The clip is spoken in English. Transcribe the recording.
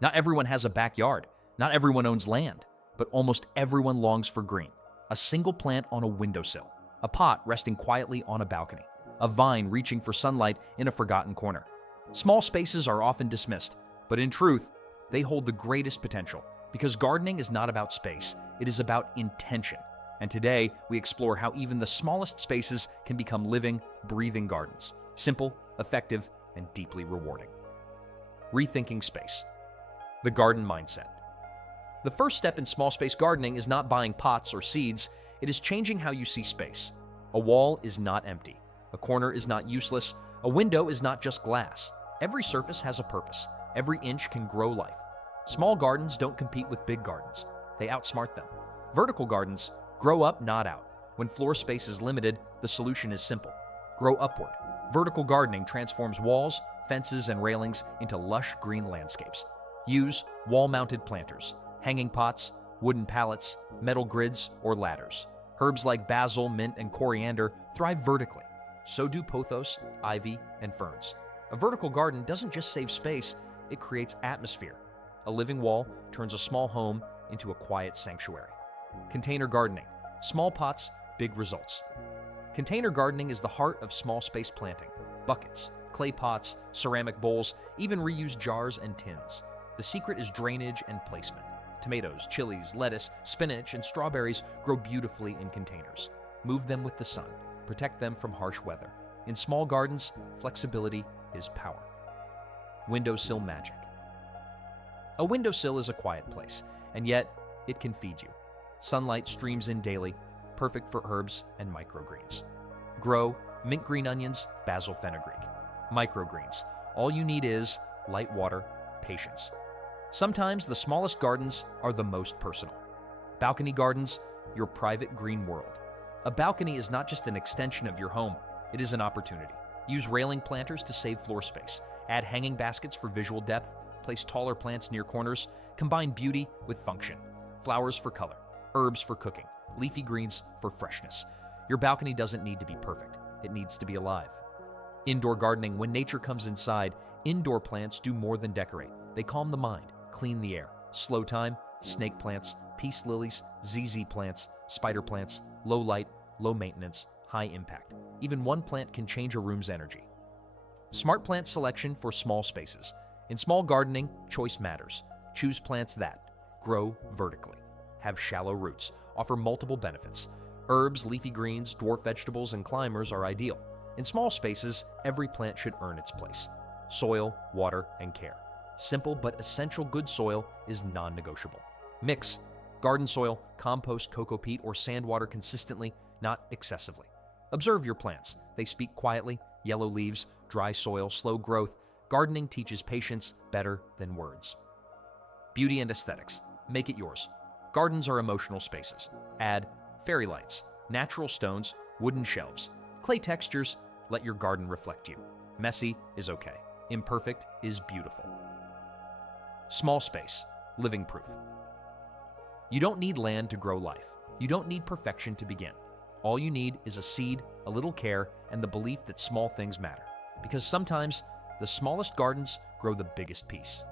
Not everyone has a backyard. Not everyone owns land. But almost everyone longs for green. A single plant on a windowsill. A pot resting quietly on a balcony. A vine reaching for sunlight in a forgotten corner. Small spaces are often dismissed, but in truth, they hold the greatest potential. Because gardening is not about space, it is about intention. And today, we explore how even the smallest spaces can become living, breathing gardens. Simple, effective, and deeply rewarding. Rethinking space. The garden mindset. The first step in small space gardening is not buying pots or seeds, it is changing how you see space. A wall is not empty. A corner is not useless. A window is not just glass. Every surface has a purpose. Every inch can grow life. Small gardens don't compete with big gardens. They outsmart them. Vertical gardens grow up, not out. When floor space is limited, the solution is simple. Grow upward. Vertical gardening transforms walls, fences, and railings into lush green landscapes. Use wall-mounted planters, hanging pots, wooden pallets, metal grids, or ladders. Herbs like basil, mint, and coriander thrive vertically. So do pothos, ivy, and ferns. A vertical garden doesn't just save space, it creates atmosphere. A living wall turns a small home into a quiet sanctuary. Container gardening. Small pots, big results. Container gardening is the heart of small space planting. Buckets, clay pots, ceramic bowls, even reused jars and tins. The secret is drainage and placement. Tomatoes, chilies, lettuce, spinach, and strawberries grow beautifully in containers. Move them with the sun. Protect them from harsh weather. In small gardens, flexibility is power. Windowsill magic. A windowsill is a quiet place, and yet it can feed you. Sunlight streams in daily, perfect for herbs and microgreens. Grow mint green onions, basil fenugreek. Microgreens. All you need is light water, patience. Sometimes the smallest gardens are the most personal. Balcony gardens, your private green world. A balcony is not just an extension of your home, it is an opportunity. Use railing planters to save floor space. Add hanging baskets for visual depth. Place taller plants near corners. Combine beauty with function. Flowers for color. Herbs for cooking. Leafy greens for freshness. Your balcony doesn't need to be perfect. It needs to be alive. Indoor gardening. When nature comes inside, indoor plants do more than decorate. They calm the mind, clean the air. Slow time, snake plants, peace lilies, ZZ plants, spider plants, low light, low maintenance, high impact. Even one plant can change a room's energy. Smart plant selection for small spaces. In small gardening, choice matters. Choose plants that grow vertically, have shallow roots, offer multiple benefits. Herbs, leafy greens, dwarf vegetables, and climbers are ideal. In small spaces, every plant should earn its place. Soil, water, and care. Simple but essential good soil is non-negotiable. Mix garden soil, compost, cocoa peat, or sand water consistently, not excessively. Observe your plants. They speak quietly, yellow leaves, dry soil, slow growth. Gardening teaches patience better than words. Beauty and aesthetics. Make it yours. Gardens are emotional spaces. Add fairy lights, natural stones, wooden shelves, clay textures. Let your garden reflect you. Messy is okay. Imperfect is beautiful. Small space. Living proof. You don't need land to grow life. You don't need perfection to begin. All you need is a seed, a little care, and the belief that small things matter. Because sometimes, the smallest gardens grow the biggest peace.